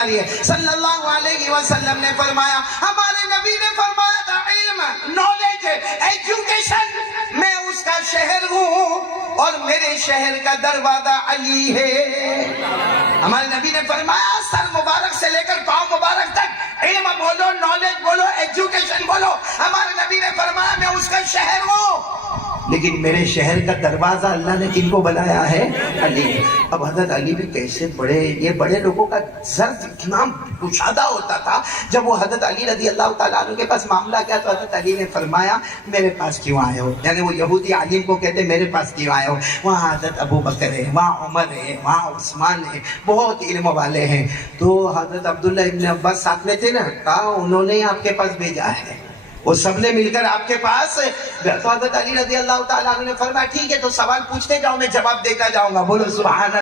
صلی اللہ علیہ وسلم نے فرمایا، ہمارے نبی نے فرمایا تھا علم، نالج، ایجوکیشن، میں اس کا شہر ہوں اور میرے شہر کا دروازہ علی ہے۔ ہمارے نبی نے فرمایا سر مبارک سے لے کر پاؤں مبارک تک علم بولو، نالج بولو، ایجوکیشن بولو۔ ہمارے نبی نے فرمایا میں اس کا شہر ہوں، لیکن میرے شہر کا دروازہ اللہ نے کن کو بنایا ہے؟ علی۔ اب حضرت علی بھی کیسے بڑے، یہ بڑے لوگوں کا ضرب اتنا کشادہ ہوتا تھا۔ جب وہ حضرت علی رضی اللہ تعالیٰ عنہ کے پاس معاملہ کیا تو حضرت علی نے فرمایا میرے پاس کیوں آئے ہو؟ یعنی وہ یہودی عالم کو کہتے میرے پاس کیوں آئے ہو؟ وہاں حضرت ابو بکر ہے، وہاں عمر ہے، وہاں عثمان ہے، بہت علم والے ہیں۔ تو حضرت عبداللہ ابن عباس ساتھ میں تھے نا، کہا انہوں نے آپ کے پاس بھیجا ہے، وہ سب نے مل کر آپ کے پاس۔ تو حضرت علی رضی اللہ تعالیٰ عنہ نے فرمایا ٹھیک ہے تو سوال پوچھتے جاؤ، میں جواب دیتا جاؤں گا۔ بولو سبحان اللہ۔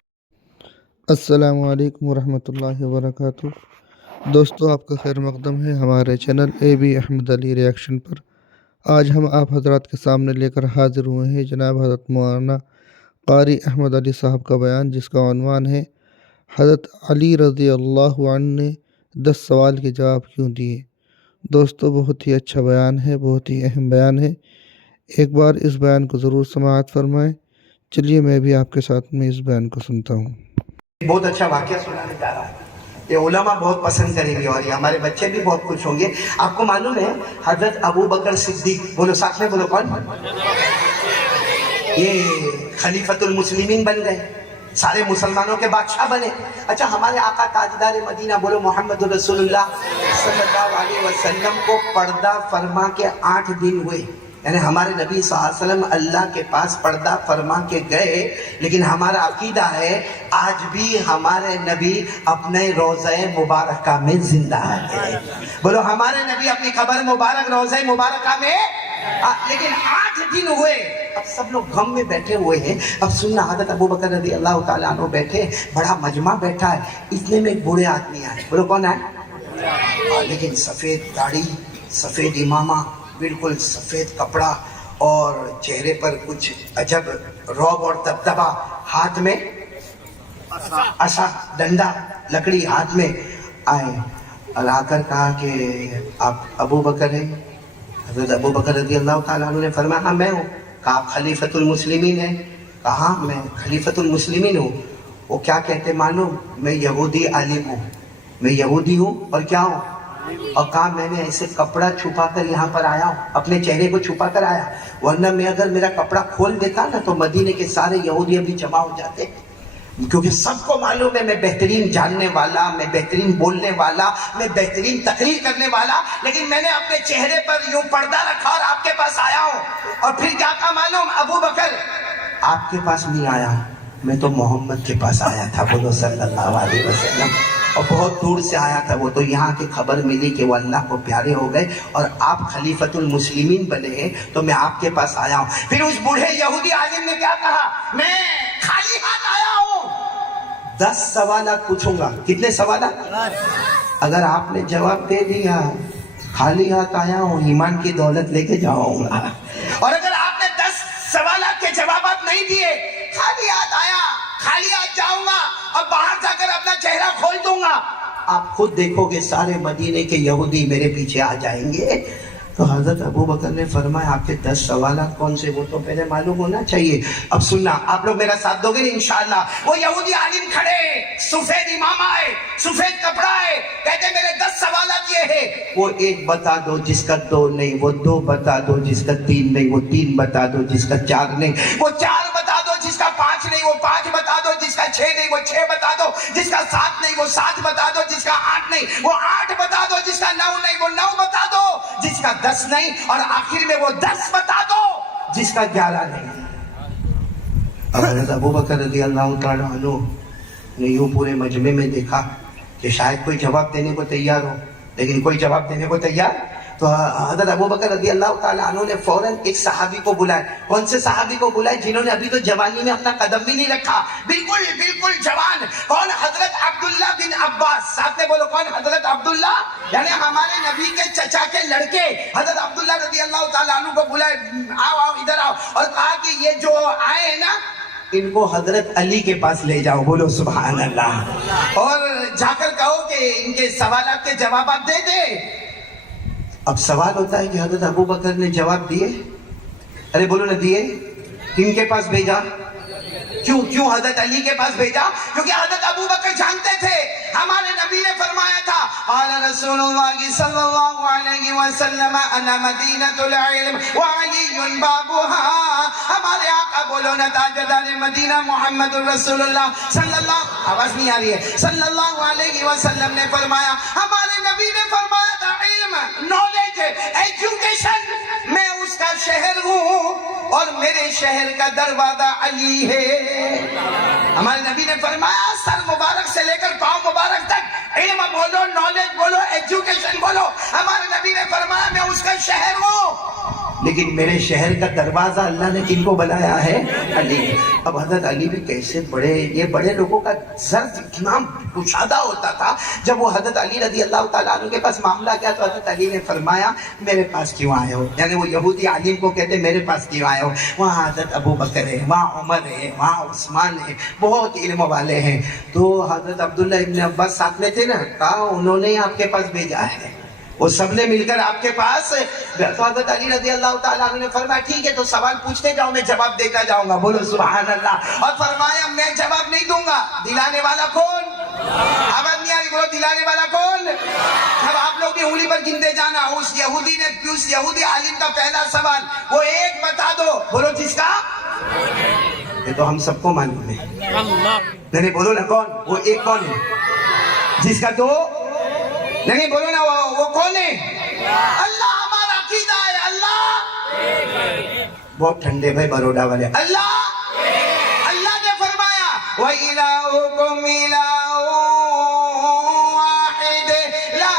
السلام علیکم ورحمۃ اللہ وبرکاتہ۔ دوستو آپ کا خیر مقدم ہے ہمارے channel A B Ahmed Ali reaction پر۔ آج ہم آپ حضرات کے سامنے لے کر حاضر ہوئے ہیں جناب حضرت مولانا قاری احمد علی صاحب کا بیان، جس کا عنوان ہے حضرت علی رضی اللہ عنہ نے 10 سوال کے جواب کیوں دیے۔ دوستو بہت ہی اچھا بیان ہے، بہت ہی اہم بیان ہے، ایک بار اس بیان کو ضرور سماعت فرمائیں۔ چلیے میں بھی آپ کے ساتھ میں اس بیان کو سنتا ہوں۔ بہت اچھا واقعہ سنانے جا رہا ہوں، یہ علماء بہت پسند کریں گے اور یہ ہمارے بچے بھی بہت خوش ہوں گے۔ آپ کو معلوم ہے حضرت ابو بکر صدیق، بولو ساتھ میں بولو کون؟ یہ خلیفۃ المسلمین بن گئے، سارے مسلمانوں کے بادشاہ بنے۔ اچھا ہمارے آقا تاجدار مدینہ بولو محمد رسول اللہ صلی اللہ علیہ وسلم کو پردہ فرما کے 8 دن ہوئے، یعنی ہمارے نبی صلی اللہ علیہ وسلم اللہ کے پاس پردہ فرما کے گئے، لیکن ہمارا عقیدہ ہے آج بھی ہمارے نبی اپنے روضہ مبارکہ میں زندہ ہے۔ بولو ہمارے نبی اپنی قبر مبارک روضہ مبارکہ میں، لیکن 8 دن ہوئے۔ اب سب لوگ غم میں بیٹھے ہوئے ہیں۔ اب سننا، حضرت ابو بکر رضی اللہ تعالیٰ عنہ بیٹھے، بڑا مجمع بیٹھا ہے، اتنے میں ایک بوڑھے آدمی آئے۔ بولو کون آئے؟ لیکن سفید داڑھی، سفید امامہ، بالکل سفید کپڑا اور چہرے پر کچھ عجب رعب اور دبدبا، ہاتھ میں عصا، ڈنڈا، لکڑی ہاتھ میں آئے اور آ کر کہا کہ آپ ابو بکر ہیں؟ حضرت ابو بکر رضی اللہ تعالیٰ عنہ نے فرمایا ہاں میں ہوں۔ کہا آپ خلیفۃ المسلمین ہیں؟ کہا میں خلیفۃ المسلمین ہوں۔ وہ کیا کہتے معلوم؟ میں یہودی عالم ہوں، میں یہودی ہوں اور کیا ہوں؟ اور کہا میں نے ایسے کپڑا چھپا کر یہاں پر آیا ہوں، اپنے چہرے کو چھپا کر آیا، ورنہ میں اگر میرا کپڑا کھول دیتا نا تو مدینے کے سارے یہودی ابھی جمع ہو جاتے، کیونکہ سب کو معلوم ہے میں بہترین جاننے والا، میں بہترین بولنے والا، میں بہترین تقریر کرنے والا، لیکن میں نے اپنے چہرے پر یوں پردہ رکھا اور آپ کے پاس آیا ہوں۔ اور پھر کیا کہا معلوم؟ ابو بکر آپ کے پاس نہیں آیا ہوں، میں تو محمد کے پاس آیا تھا، بولو صلی اللہ علیہ وسلم، اور بہت دور سے آیا تھا وہ، تو یہاں کی خبر ملی کہ وہ اللہ کو پیارے ہو گئے اور آپ خلیفۃ المسلمین بنے ہیں تو میں آپ کے پاس آیا ہوں۔ پھر اس بوڑھے یہودی عالم نے کیا کہا؟ میں خالی ہاتھ آیا ہوں، 10 سوالات پوچھوں گا۔ کتنے سوالات؟ اگر آپ نے جواب دے دیا خالی ہاتھ آیا ہوں، ایمان کی دولت لے کے جاؤں گا، اور اگر آپ نے 10 سوالات کے جوابات نہیں دیے، خالی ہاتھ آیا خالی ہاتھ جاؤں گا اور باہر جا کر اپنا چہرہ کھول دوں گا، آپ خود دیکھو گے سارے مدینے کے یہودی میرے پیچھے آ جائیں گے۔ تو حضرت ابو بکر نے فرمایا آپ کے 10 سوالات کون سے، وہ تو پہلے معلوم ہونا چاہیے۔ اب سننا، آپ لوگ میرا ساتھ دو گے نا انشاءاللہ۔ وہ یہودی عالم کھڑے، سفید امامہ ہے، سفید کپڑا ہے، کہتے میرے 10 سوالات یہ ہے، وہ 1 بتا دو جس کا 2 نہیں، وہ 2 بتا دو جس کا 3 نہیں، وہ 3 بتا دو جس کا 4 نہیں، وہ 4 بتا دو جس کا 5 نہیں، وہ 5 بتا دو جس کا 6 نہیں، وہ 6 بتا دو جس کا 7 نہیں، وہ 7 بتا دو جس کا 8 نہیں، وہ 8 بتا دو جس کا 9 نہیں، وہ 9 بتا دو جس کا 10 نہیں، اور آخر میں وہ 10 بتا دو جس کا 11 نہیں۔ اب حضرت ابو بکر رضی اللہ تعالیٰ عنہ نے یوں پورے مجمع میں دیکھا کہ شاید کوئی جواب دینے کو تیار ہو، لیکن کوئی جواب دینے کو تیار، تو حضرت ابو بکر رضی اللہ تعالیٰ عنہ نے فوراً ایک صحابی کو بلائے۔ کون سے صحابی کو بلائے؟ جنہوں نے ابھی تو جوانی میں اپنا قدم بھی نہیں رکھا، بالکل جوان۔ کون؟ حضرت عبداللہ بن عباس، ساتھ میں بولو کون؟ حضرت عبداللہ، یعنی ہمارے نبی کے چچا کے لڑکے حضرت عبداللہ رضی اللہ تعالیٰ عنہ کو بلائے، آؤ ادھر آؤ، اور کہا کہ یہ جو آئے ہیں نا ان کو حضرت علی کے پاس لے جاؤ، بولو سبحان اللہ، اور جا کر کہو کہ ان کے سوالات کے جوابات دے دے۔ اب سوال ہوتا ہے کہ حضرت ابو بکر نے جواب دیے؟ ارے بولو نہ دیے؟ کن کے پاس بھیجا؟ کیوں حضرت علی کے پاس بھیجا؟ کیونکہ حضرت ابو بکر جانتے تھے ہمارے نبی نے فرمایا تھا قال رسول اللہ صلی اللہ علیہ وسلم انا مدینۃ العلم وعلی بابها، ہمارے آقا بولو نا تاجدار مدینہ محمد رسول اللہ صلی اللہ، آواز نہیں آ رہی ہے، صلی اللہ علیہ وسلم نے فرمایا، ہمارے نبی نے فرمایا تھا علم، نالج، ایجوکیشن، میں اس کا شہر ہوں اور میرے شہر کا دروازہ علی ہے۔ ہمارے نبی نے فرمایا سر مبارک سے لے کر پاؤں مبارک تک علم بولو، نالج بولو، ایجوکیشن بولو، ہمارے نبی نے فرمایا میں اس کا شہر ہوں، لیکن میرے شہر کا دروازہ اللہ نے کن کو بنایا ہے؟ علی۔ اب حضرت علی بھی کیسے بڑے، یہ بڑے لوگوں کا سر اتنا کشادہ ہوتا تھا، جب وہ حضرت علی رضی اللہ تعالیٰ عنہ کے پاس معاملہ کیا تو حضرت علی نے فرمایا میرے پاس کیوں آئے ہو؟ یعنی وہ یہودی عالم کو کہتے میرے پاس کیوں آئے ہو؟ وہاں حضرت ابو بکر ہے، وہاں عمر ہے، وہاں عثمان ہے، بہت علم والے ہیں۔ تو حضرت عبداللہ ابن عباس ساتھ میں تھے نا، کہا انہوں نے آپ کے پاس بھیجا ہے، وہ سب نے مل کر آپ کے پاس۔ تو حضرت علی رضی اللہ تعالیٰ عنہ نے فرمایا ٹھیک ہے تو سوال پوچھتے جاؤ، میں جواب دیتا جاؤں گا، بولو سبحان اللہ۔ اور فرمایا میں جواب نہیں دوں گا، دلانے والا کون؟ آواز نہیں آ رہی، بولو دلانے والا کون؟ اب آپ لوگ بھی انگلی پر گنتے جانا، اس یہودی عالم کا پہلا سوال وہ ایک بتا دو، بولو جس کا، یہ تو ہم سب کو معلوم ہے، نہیں بولو نا کون، وہ ایک کون ہے جس کا دو، نہیں بولو نا وہ کون ہے؟ اللہ ہمارا عقیدہ ہے، اللہ بہت ٹھنڈے بھائی بروڈا والے، اللہ نے فرمایا وَإِلَٰهُكُمْ إِلَٰهٌ وَاحِدٌ لَا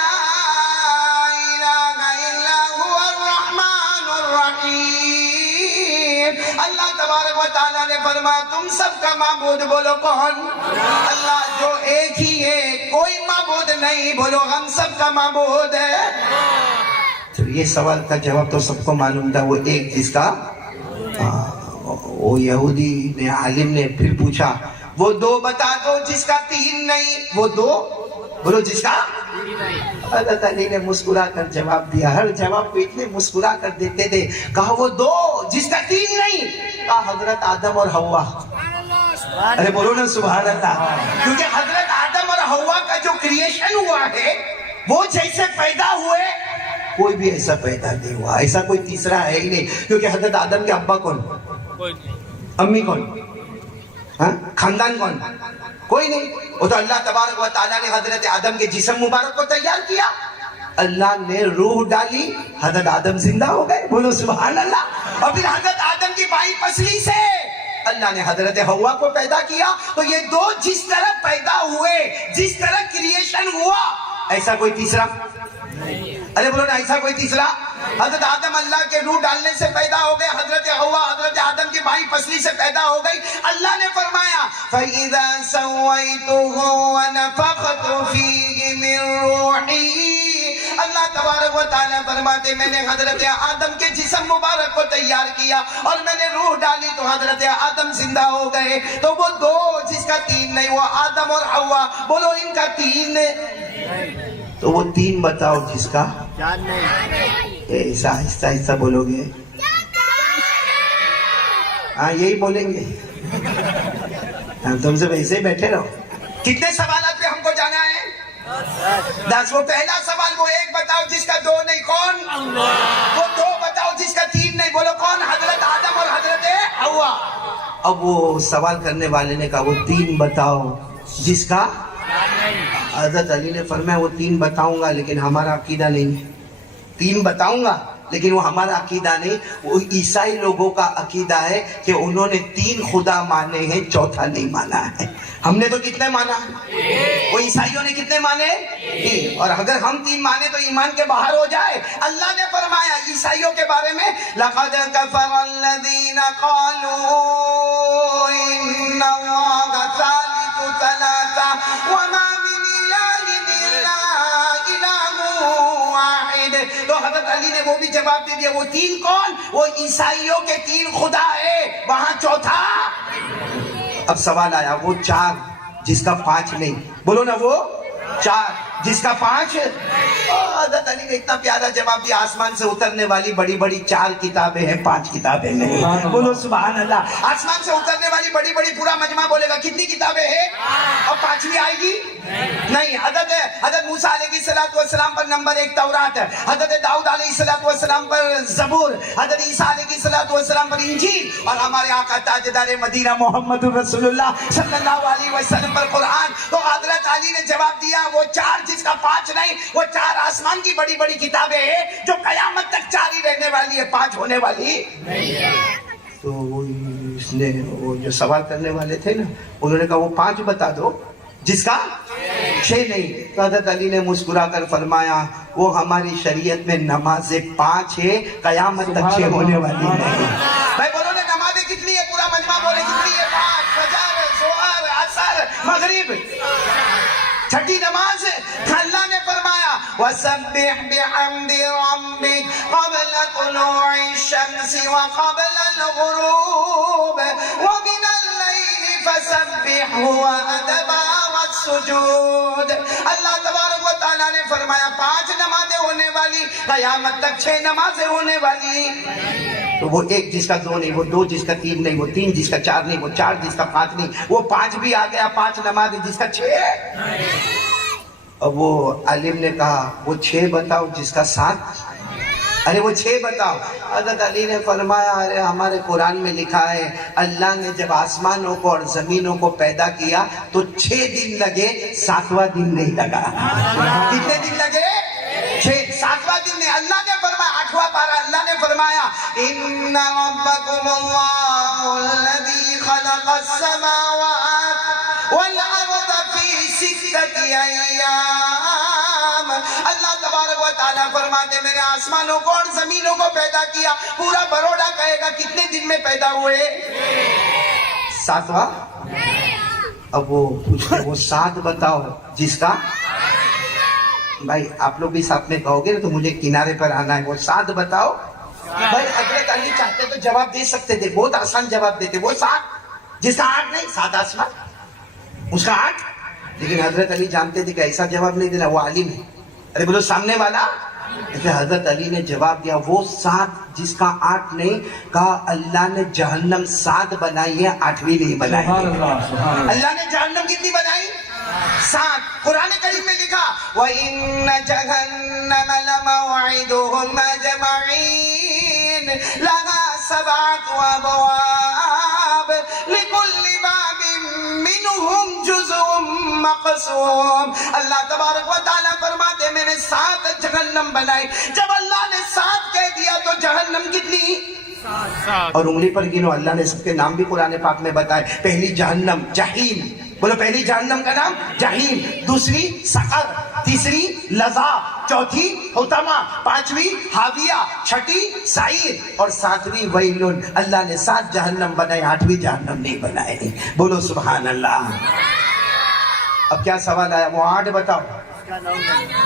إِلَٰهَ إِلَّا هُوَ الرَّحْمَٰنُ الرَّحِيمُ۔ اللہ تبارک و تعالیٰ نے فرمایا تم سب کا معبود بولو کون؟ اللہ جو ایک ہی ہے، کوئی معبود نہیں، بولو ہم سب کا معبود ہے۔ تو یہ سوال کا جواب تو سب کو معلوم تھا، وہ ایک جس کا، وہ یہودی نے عالم نے پھر پوچھا وہ دو بتا دو جس کا تین نہیں، وہ دو بولو جس کا۔ حضرت علی نے مسکرا کر جواب دیا، ہر جواب کو اتنے مسکرا کر دیتے تھے، کہا وہ دو جس کا تین نہیں، کہا حضرت آدم اور حوا۔ ارے بولو نا سبحان اللہ، کیونکہ حضرت آدم اور حوا کا جو کریشن ہوا ہے وہ جیسے پیدا ہوئے کوئی بھی ایسا پیدا نہیں ہوا، ایسا کوئی تیسرا ہے ہی نہیں، کیونکہ حضرت آدم کے ابا کون، امی کون، خاندان کون، کوئی نہیں، وہ تو اللہ تبارک و تعالیٰ نے حضرت آدم کے جسم مبارک کو تیار کیا، اللہ نے روح ڈالی، حضرت آدم زندہ ہو گئے، بولو سبحان اللہ۔ اور پھر حضرت آدم کی بائیں پسلی سے اللہ نے حضرت حوا کو پیدا کیا، تو یہ دو جس طرح پیدا ہوئے، جس طرح کریشن ہوا، ایسا کوئی تیسرا، ارے بولو نا ایسا کوئی تیسرا۔ حضرت آدم اللہ کے روح ڈالنے سے پیدا ہو گئے، حضرت حوا حضرت آدم کی بائیں پسلی سے پیدا ہو گئی۔ اللہ نے فرمایا فَإِذَا سَوَّيْتُهُ وَنَفَخْتُ فِيهِ مِن رُوحِي، اللہ تبارک و تعالیٰ فرماتے میں نے حضرت آدم کے جسم مبارک کو تیار کیا اور میں نے روح ڈالی تو حضرت آدم زندہ ہو گئے۔ تو وہ دو جس کا تین نہیں، وہ آدم اور حوا، بولو ان کا تین، تو وہ تین بتاؤ جس کا ایسا آہستہ آہستہ بولو گے، ہاں یہی بولیں گے، تم سے ویسے ہی بیٹھے رہو۔ کتنے سوالات پہ ہم کو جانا ہے؟ 10۔ وہ پہلا سوال وہ ایک بتاؤ جس کا دو نہیں، کون؟ وہ دو بتاؤ جس کا تین نہیں، بولو کون؟ حضرت آدم اور حضرت حوا۔ اب وہ سوال کرنے والے نے کہا وہ تین بتاؤ جس کا، حضرت علی نے فرمایا وہ تین بتاؤں گا لیکن ہمارا عقیدہ نہیں ہے، تین بتاؤں گا لیکن وہ ہمارا عقیدہ نہیں، وہ عیسائی لوگوں کا عقیدہ ہے کہ انہوں نے تین خدا مانے ہیں، چوتھا نہیں مانا ہے۔ ہم نے تو کتنے مانا، وہ عیسائیوں نے کتنے مانے؟ تین۔ اور اگر ہم تین مانے تو ایمان کے باہر ہو جائے۔ اللہ نے فرمایا عیسائیوں کے بارے میں لَقَدْ كَفَرَ الَّذِينَ قَالُوا إِنَّ اللَّهَ ثَالِثُ ثَلَاثَةٍ وَمَا مِنْ إِلَٰهٍ إِلَّا إِلَٰهٌ واحد۔ تو حضرت علی نے وہ بھی جواب دے دیا، وہ تین کون؟ وہ عیسائیوں کے تین خدا ہے، وہاں چوتھا اب سوال آیا وہ 4 جس کا 5 نہیں، بولو نا وہ 4 جس کا 5. حضرت علی نے اتنا پیارا جواب دیا، آسمان سے اترنے والی بڑی بڑی 4 کتابیں ہیں، 5 کتابیں نہیں. بولو سبحان اللہ. آسمان سے اترنے والی بڑی بڑی پورا مجمع بولے گا کتنی کتابیں ہیں؟ اور 5ویں آئے گی نہیں. حضرت موسیٰ علیہ السلام پر نمبر 1 تورات، حضرت داؤد علیہ السلام پر زبور، حضرت عیسیٰ علیہ السلام پر انجیل، اور ہمارے آقا تاجدار مدینہ محمد رسول اللہ صلی اللہ علیہ وسلم پر قرآن. تو حضرت علی نے جواب دیا وہ 4 جس کا 5 نہیں، وہ 4 آسمان کی بڑی بڑی کتابیں ہیں جو قیامت تک 4 ہی رہنے والی ہے، 5 ہونے والی نہیں. تو اس نے وہ جو سوال کرنے والے تھے نا، انہوں نے کہا وہ 5 بتا دو جس کا 6 نہیں. تو حضرت علی نے مسکرا کر فرمایا وہ ہماری شریعت میں نماز 5 ہے، قیامت تک 6 ہونے والی نہیں. بھائی بولو نا نمازیں کتنی ہے؟ پورا مجمع بولے کتنی ہے؟ 5. فجر، ظہر، عصر، مغرب. 6ٹھی نماز اللہ نے فرمایا وَسَبِّحْ بِحَمْدِ رَبِّكَ قَبْلَ طُلُوعِ الشَّمْسِ وَقَبْلَ الْغُرُوبِ وَمِنَ اللَّيْلِ فَسَبِّحْهُ وَأَدْبَارَ السُّجُودِ. اللہ تبارک و تعالیٰ نے فرمایا 5 نمازیں ہونے والی، قیامت تک 6 نمازیں ہونے والی. تو وہ 1 جس کا 2 نہیں، وہ 2 جس کا 3 نہیں، وہ 3 جس کا 4 نہیں، وہ 4 جس کا 5 نہیں، وہ 5 بھی آ گیا. 5 نماز جس کا 6. اور وہ عالم نے کہا وہ 6 بتاؤ جس کا 7. ارے وہ 6 بتاؤ. حضرت علی نے فرمایا ارے ہمارے قرآن میں لکھا ہے اللہ نے جب آسمانوں کو اور زمینوں کو پیدا کیا تو 6 دن لگے، 7واں دن نہیں لگا. کتنے دن لگے؟ 6. 7واں دن نہیں. اللہ نے فرمایا 8واں پارہ اللہ نے فرمایا ان ربکم اللہ الذی خلق السماوات والارض فی 6 ایام. اللہ تبارک و تعالیٰ فرماتے میں نے آسمانوں کو اور زمینوں کو پیدا کیا. پورا بروڑا کہے گا کتنے دن میں پیدا ہوئے؟ 7واں. اب وہ پوچھتے وہ 7 بتاؤ جس کا. بھائی آپ لوگ بھی ساتھ میں کہو گے نا تو مجھے کنارے پر آنا ہے. وہ 7 بتاؤ. بھائی حضرت علی چاہتے تو جواب دے سکتے تھے، بہت آسان جواب دیتے. وہ 7 جس کا 8 نہیں، 7 آسمان اس کا 8. لیکن حضرت علی جانتے تھے کہ ایسا جواب نہیں دینا، وہ عالم ہے. ارے بولو سامنے والا. لیکن حضرت علی نے جواب دیا وہ 7 جس کا 8 نہیں. کہا اللہ نے جہنم 7 بنائی ہے، 8ویں نہیں بنائی. اللہ نے جہنم کتنی بنائی؟ 7. قرآن کریم میں لکھا وَإِنَّ جَهَنَّمَ لَمَوْعِدُهُمْ أَجْمَعِينَ لَهَا 7 أَبْوَابٍ لِكُلِّ بَابٍ مِّنْهُمْ جُزْءٌ مَّقْسُومٌ. اللہ تبارک و تعالیٰ فرماتے میں نے 7 جہنم بنائی. جب اللہ نے 7 کہہ دیا تو جہنم کتنی؟ 7. اور انگلی پر گنو. اللہ نے سب کے نام بھی قرآن پاک میں بتائے. پہلی جہنم جہیم. بولو پہلی جہنم کا نام جہیم، دوسری سقر، تیسری لظا، چوتھی حطمہ، 5ویں حاویہ، 6ٹھی سعیر اور 7ویں ویلن. اللہ نے 7 جہنم بنائے، 8ویں جہنم نہیں بنائے. بولو سبحان اللہ. اب کیا سوال آیا؟ وہ 8 بتاؤ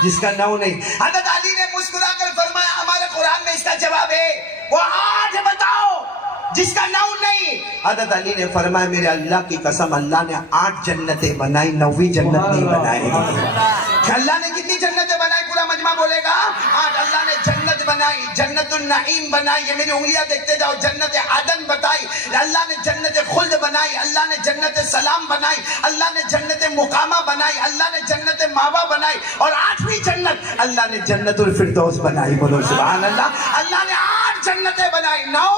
جس کا 9 نہیں. حضرت علی نے مسکرا کر فرمایا ہمارے قرآن میں اس کا جواب ہے وہ 8 بتاؤ جس کا 9 نہیں. حضرت علی نے فرمایا میرے اللہ کی قسم اللہ نے 8 جنتیں بنائی، 9ویں جنت نہیں بنائی. اللہ نے کتنی جنتیں بنائی؟ پورا مجمع بولے گا 8. اللہ نے جنت بنائی، جنت النعیم بنائی، یہ میری انگلیاں دیکھتے جاؤ. جنت عدن بتائی، اللہ نے جنت خلد بنائی، اللہ نے جنت سلام بنائی، اللہ نے جنت مقامہ بنائی، اللہ نے جنت ماوا بنائی، اور 8ویں جنت اللہ نے جنت الفردوس بنائی. بولو سبحان اللہ. اللہ نے 8 جنتیں بنائی، 9.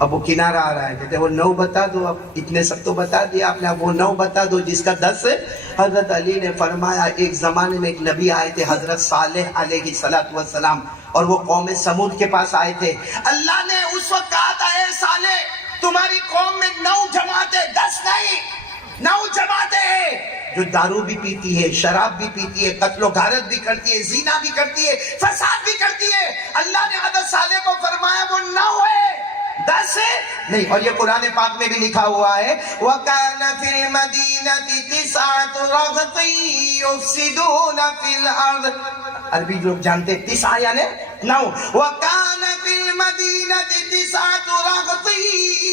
اب وہ کنارہ آ رہا ہے کہتے وہ 9 بتا دو. اب اتنے سب تو بتا دیا آپ نے، اب وہ 9 بتا دو جس کا 10 ہے. حضرت علی نے فرمایا ایک زمانے میں ایک نبی آئے تھے حضرت صالح علیہ السلام، اور وہ قوم سمود کے پاس آئے تھے. اللہ نے اس وقت کہا تھا اے صالح تمہاری قوم میں 9 جماعتیں، 10 نہیں 9 جماعتیں ہیں جو دارو بھی پیتی ہے، شراب بھی پیتی ہے، قتل و غارت بھی کرتی ہے، زنا بھی کرتی ہے، فساد بھی کرتی ہے. اللہ نے حضرت صالح کو فرمایا وہ 9 ہے، 10 ہے نہیں. اور یہ قرآن پاک میں بھی لکھا ہوا ہے وَكَانَ فِي الْمَدِينَةِ 9 رَهْطٌ يُفْسِدُونَ فِي الْأَرْضِ. عربی لوگ جانتے ہیں، 9 یعنی 9. وَكَانَ فِي الْمَدِينَةِ 9 رَهْطٍ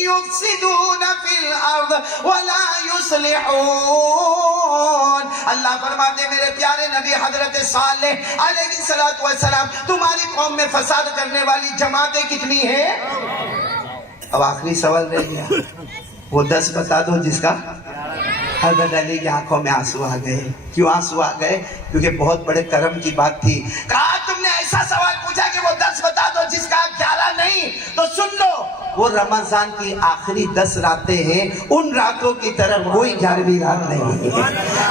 يُفْسِدُونَ فِي الْأَرْضِ وَلَا يُصْلِحُونَ. اللہ فرماتے میرے پیارے نبی حضرت صالح علیہ السلام تمہاری قوم میں فساد کرنے والی جماعتیں کتنی ہیں؟ اب آخری سوال رہ گیا، وہ 10 بتا دو جس کا. حضرت علی کی آنکھوں میں آنسو آ گئے. کیوں آنسو آ گئے؟ کیونکہ بہت بڑے کرم کی بات تھی. کہا تم نے ایسا سوال پوچھا کہ وہ 10 بتا دو جس کا 11 نہیں، تو سن لو وہ رمضان کی آخری 10 راتیں ہیں، ان راتوں کی طرح کوئی 11ویں رات نہیں ہے.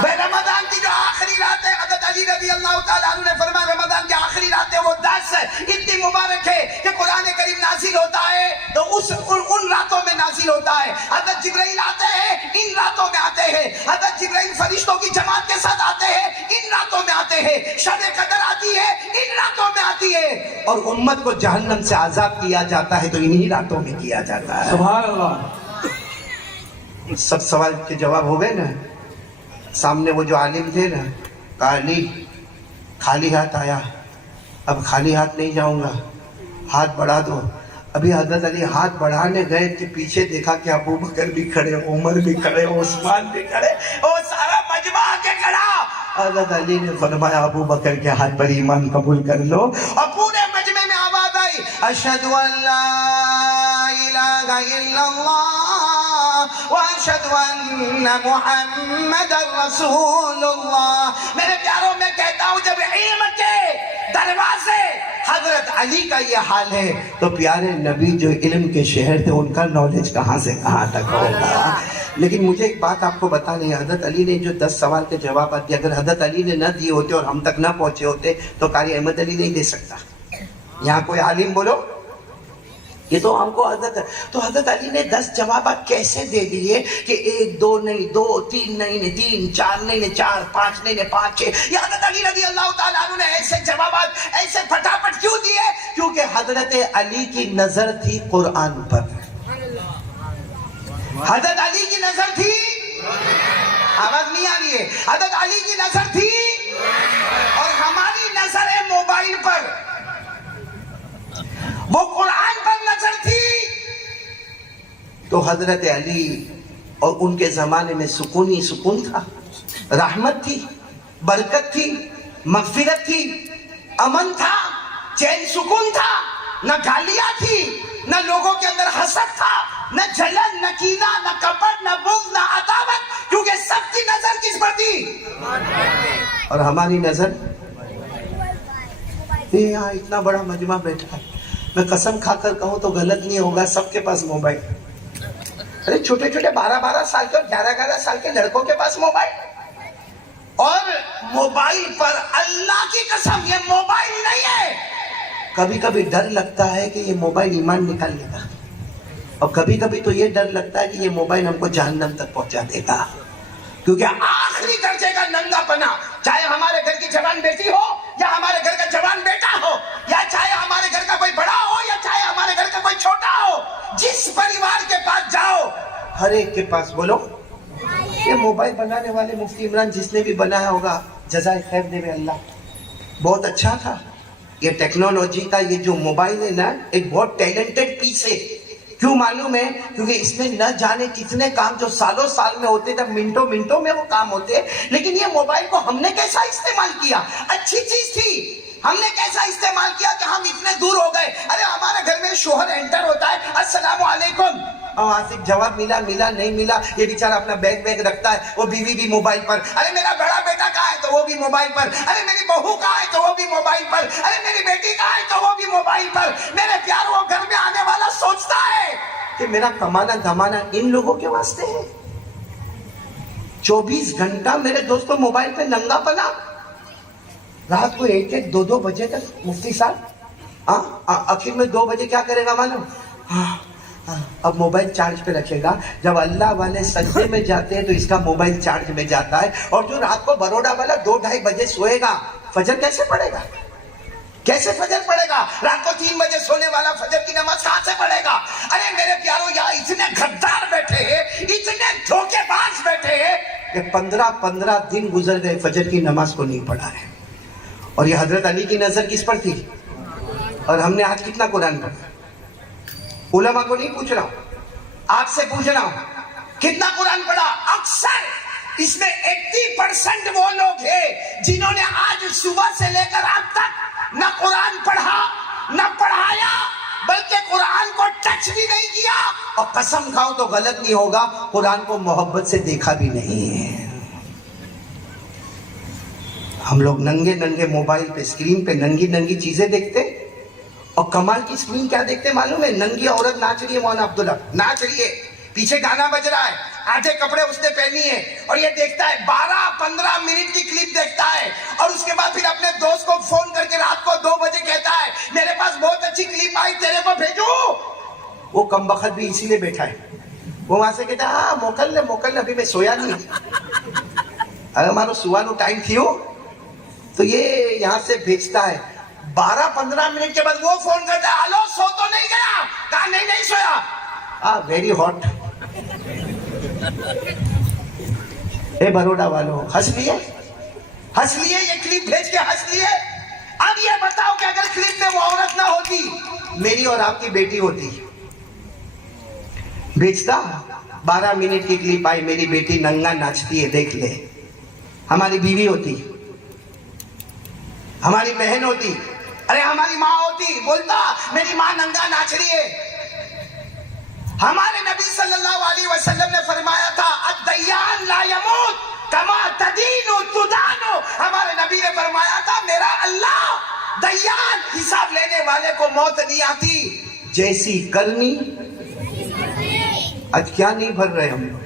بھائی رمضان کی جو آخری رات ہے، حضرت علی رضی اللہ تعالیٰ عنہ نے فرمایا رمضان کی آخری راتیں وہ 10 اتنی مبارک ہے کہ قرآن کریم نازل ہوتا ہے تو ان راتوں میں نازل ہوتا ہے. حضرت جبرائیل آتے ہیں ان راتوں میں آتے ہیں. حضرت جبرائیل فرشتوں کی جماعت کے ساتھ آتے ہیں ان راتوں میں آتے ہیں. شب قدر آتی ہے ان راتوں میں آتی ہے. اور امت کو جہنم سے آزاد کیا جاتا ہے تو انہی راتوں میں کیا جاتا ہے. سبحان اللہ. سب سوال کے جواب ہو گئے نا. سامنے وہ جو عالم تھے نا، کہا علی خالی ہاتھ آیا، اب خالی ہاتھ نہیں جاؤں گا، ہاتھ بڑھا دو. ابھی حضرت علی ہاتھ بڑھانے گئے کہ پیچھے دیکھا کہ ابو بکر بھی کھڑے، عمر بھی کھڑے، عثمان بھی کھڑے، اور سارا مجمع آ کے کھڑا. حضرت علی نے فرمایا ابو بکر کے ہاتھ پر ایمان قبول کر لو. اور پورے مجمع میں آواز آئی اشہد ان لا الہ الا اللہ واشہد ان محمد رسول اللہ. میرے پیاروں میں کہتا ہوں جب علم کے دروازے حضرت علی کا یہ حال ہے تو پیارے نبی جو علم کے شہر تھے ان کا نالج کہاں سے کہاں تک ہوگا. لیکن مجھے ایک بات آپ کو بتانی ہے، حضرت علی نے جو 10 سوال کے جوابات دیے، اگر حضرت علی نے نہ دیے ہوتے اور ہم تک نہ پہنچے ہوتے تو قاری احمد علی نہیں دے سکتا. یہاں کوئی عالم بولو، یہ تو ہم کو حضرت علی نے 10 جوابات کیسے دے دیے کہ 1 2 نہیں، 2 3 نہیں، 3 4 نہیں، 4 5 نہیں، 5 6. یہ حضرت علی رضی اللہ تعالیٰ عنہ نے ایسے جوابات ایسے پھٹافٹ کیوں دیے؟ کیونکہ حضرت علی کی نظر تھی قرآن پر. حضرت علی کی نظر تھی، آواز نہیں آ رہی ہے، حضرت علی کی نظر تھی اور ہماری نظر ہے موبائل پر. وہ قرآن پر نظر تھی. تو حضرت علی اور ان کے زمانے میں سکون ہی سکون تھا، رحمت تھی، برکت تھی، مغفرت تھی، امن تھا، چین سکون تھا. نہ گالیاں تھی، نہ لوگوں کے اندر حسد تھا، نہ جلن، نہ کینہ، نہ کپٹ، نہ بغض، نہ عداوت، کیونکہ سب کی نظر کس پر تھی؟ اور ہماری نظر یہاں اتنا بڑا مجمع بیٹھا ہے، میں قسم کھا کر کہوں تو غلط نہیں ہوگا، سب کے پاس موبائل. ارے چھوٹے چھوٹے 12 سال کے اور 11 سال کے لڑکوں کے پاس موبائل. اور موبائل پر اللہ کی قسم یہ موبائل نہیں ہے. کبھی کبھی ڈر لگتا ہے کہ یہ موبائل ایمان نکال لے گا، اور کبھی کبھی تو یہ ڈر لگتا ہے کہ یہ موبائل ہم کو جہنم تک پہنچا دے گا. کیونکہ آخری درجے کا ننگا پنا، چاہے ہمارے گھر کی جوان بیٹی ہو یا ہمارے گھر کا جوان بیٹا ہو، یا چاہے ہمارے گھر کا کوئی بڑا ہو یا چاہے ہمارے گھر کا کوئی چھوٹا ہو، جس پریوار کے پاس جاؤ ہر ایک کے پاس بولو. یہ موبائل بنانے والے مفتی عمران جس نے بھی بنایا ہوگا جزائے خیر دے اللہ، بہت اچھا تھا. یہ ٹیکنالوجی کا یہ جو موبائل ہے نا، ایک بہت ٹیلنٹڈ پیس ہے. کیوں معلوم ہے؟ کیونکہ اس میں نہ جانے کتنے کام جو سالوں سال میں ہوتے تھے منٹوں میں وہ کام ہوتے. لیکن یہ موبائل کو ہم نے کیسا استعمال کیا؟ اچھی چیز تھی. ہم نے کیسا استعمال کیا کہ ہم اتنے دور ہو گئے. ارے ہمارے گھر میں شوہر انٹر ہوتا ہے السلام علیکم، وہاں سے جواب ملا نہیں ملا، یہ بیچارہ اپنا بیگ رکھتا ہے، وہ بیوی بھی موبائل پر. ارے میرا بڑا بیٹا کہاں ہے تو وہ بھی موبائل پر. ارے میری بہو کہاں ہے تو وہ بھی موبائل پر. ارے میری بیٹی کہاں ہے تو وہ بھی موبائل پر. میرے پیار وہ گھر میں آنے والا سوچتا ہے کہ میرا کمانا دھمانا ان لوگوں کے واسطے ہے. 24 گھنٹہ میرے دوستوں موبائل پہ ننگا پنا. رات کو 1 2 بجے تک مفتی صاحب آخر میں 2 بجے کیا کرے گا معلوم؟ اب موبائل چارج پہ رکھے گا. جب اللہ والے سجدے میں جاتے ہیں تو اس کا موبائل چارج میں جاتا ہے. اور جو رات کو بروڈا والا 2-2:30 بجے سوئے گا، فجر کیسے پڑے گا؟ کیسے فجر پڑے گا؟ رات کو 3 بجے سونے والا فجر کی نماز کہاں سے پڑھے گا؟ ارے میرے پیارو یہاں اتنے غدار بیٹھے ہیں، اتنے دھوکے باز بیٹھے ہیں کہ 15 دن گزر گئے فجر کی نماز کو نہیں پڑھا ہے. اور یہ حضرت علی کی نظر کس پر تھی؟ اور ہم نے آج کتنا قرآن پڑھا؟ علماء کو نہیں پوچھ رہا ہوں، آپ سے پوچھ رہا ہوں، کتنا قرآن پڑھا؟ اکثر اس میں 80% وہ لوگ ہیں جنہوں نے آج صبح سے لے کر اب تک نہ قرآن پڑھا نہ پڑھایا، بلکہ قرآن کو ٹچ بھی نہیں کیا، اور قسم کھاؤ تو غلط نہیں ہوگا، قرآن کو محبت سے دیکھا بھی نہیں ہے۔ ہم لوگ ننگے ننگے موبائل پہ اسکرین پہ ننگی ننگی چیزیں دیکھتے، اور کمال کی اسکرین کیا دیکھتے معلوم ہے؟ ننگی عورت ناچ رہی ہے، مولانا عبداللہ ناچ رہی ہے، پیچھے گانا بج رہا ہے، آدھے کپڑے اس نے پہنی ہے، اور یہ دیکھتا ہے 12-15 منٹ کی کلپ دیکھتا ہے، اور اس کے بعد پھر اپنے دوست کو فون کر کے رات کو 2 بجے کہتا ہے میرے پاس بہت اچھی کلپ آئی، تیرے کو بھیجوں۔ وہ کم بخت بھی اسی لیے بیٹھا ہے، وہ وہاں سے کہتا ہے ہاں موکل لے ابھی میں سویا نہیں، اگر ہمارا سوانو ٹائم تھیو تو یہ یہاں سے بھیجتا ہے۔ 12-15 منٹ کے بعد وہ فون کرتا ہے ہلو سو تو نہیں گیا؟ کہا نہیں سویا۔ Very hot. اے بروڈا والوں، ہنس لیے یہ کلپ بھیج کے ہنس لیے۔ اب یہ بتاؤ کہ اگر کلپ میں وہ عورت نہ ہوتی، میری اور آپ کی بیٹی ہوتی، بھیجتا 12 منٹ کی کلپ آئی، میری بیٹی ننگا ناچتی ہے دیکھ لے۔ ہماری بیوی ہوتی، ہماری بہن ہوتی، ارے ہماری ماں ہوتی، بولتا میری ماں ننگا ناچ رہی ہے۔ ہمارے نبی صلی اللہ علیہ وسلم نے فرمایا تھا الدیان لا یموت کما تدین تدان۔ ہمارے نبی نے فرمایا تھا میرا اللہ دیان، حساب لینے والے کو موت نہیں آتی، جیسی کرنی۔ آج کیا نہیں بھر رہے ہم لوگ؟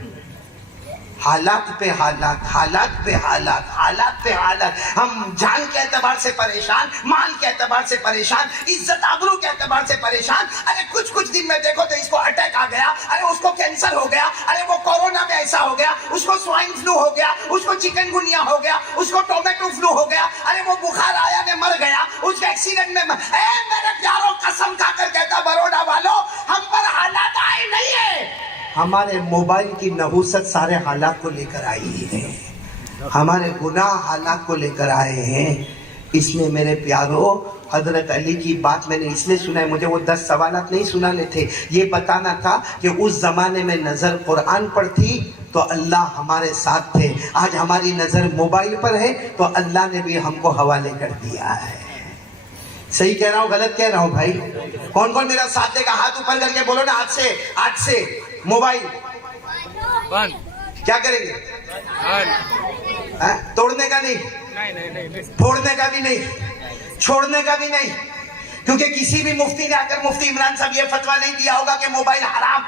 حالات پہ حالات، حالات پہ حالات، حالات پہ حالات۔ ہم جان کے اعتبار سے پریشان، مال کے اعتبار سے پریشان، عزت آبرو کے اعتبار سے پریشان۔ ارے کچھ دن میں دیکھو تو اس کو اٹیک آ گیا، ارے اس کو کینسر ہو گیا، ارے وہ کورونا میں ایسا ہو گیا، اس کو سوائن فلو ہو گیا، اس کو چکن گنیا ہو گیا، اس کو ٹومیٹو فلو ہو گیا، ارے وہ بخار آیا نے مر گیا، اس کے ایکسیڈنٹ میں اے میرے پیاروں قسم کھا کر کہتا بروڈا والوں ہم پر حالات آئے نہیں ہے، ہمارے موبائل کی نحوست سارے حالات کو لے کر آئی ہے، ہمارے گناہ حالات کو لے کر آئے ہیں۔ اس میں میرے پیاروں حضرت علی کی بات میں نے اس لیے سنا ہے، مجھے وہ 10 سوالات نہیں سنانے تھے، یہ بتانا تھا کہ اس زمانے میں نظر قرآن پر تھی تو اللہ ہمارے ساتھ تھے، آج ہماری نظر موبائل پر ہے تو اللہ نے بھی ہم کو حوالے کر دیا ہے۔ صحیح کہہ رہا ہوں غلط کہہ رہا ہوں بھائی؟ کون میرا ساتھ دے گا؟ ہاتھ اوپر کر کے بولو نا، آج سے موبائل کیا کریں گے؟ توڑنے کا نہیں، پھوڑنے کا بھی نہیں، چھوڑنے کا بھی نہیں، کیونکہ کسی بھی مفتی نے آ کر مفتی عمران صاحب یہ فتویٰ نہیں دیا ہوگا کہ موبائل حرام،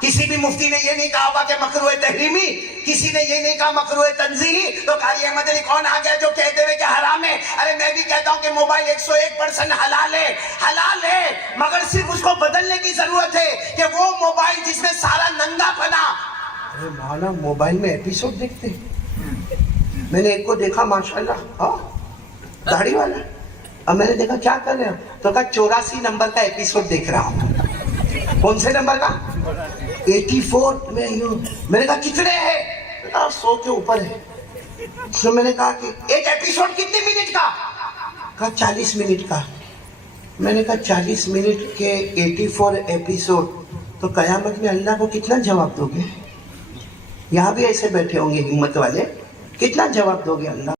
کسی بھی مفتی نے یہ نہیں کہا ہوگا کہ مکروہ تحریمی، کسی نے یہ نہیں کہا مکروہ تنزیہی، تو قاری احمد علی کون آ گیا جو کہتے ہوئے کہ حرام ہے؟ ارے میں بھی کہتا ہوں کہ موبائل 101% حلال ہے، مگر صرف اس کو بدلنے کی ضرورت ہے کہ وہ موبائل جس میں سارا ننگا پنا۔ ارے مولانا موبائل میں ایپیسوڈ دیکھتے ہیں، میں نے ایک کو دیکھا ماشاءاللہ داڑھی والا، اب میں نے دیکھا کیا کر رہے ہو تو کہا 84 نمبر کا ایپیسوڈ دیکھ رہا ہوں۔ کون سے نمبر کا؟ 84۔ میں نے کہا کتنے ہیں؟ 100 کے اوپر ہے۔ تو میں نے کہا کہ ایک ایپیسوڈ کتنے منٹ کا؟ کہا 40 منٹ کا۔ میں نے کہا 40 منٹ کے 84 ایپیسوڈ، تو قیامت میں اللہ کو کتنا جواب دو گے؟ یہاں بھی ایسے بیٹھے ہوں گے ہمت والے، کتنا جواب دو گے اللہ؟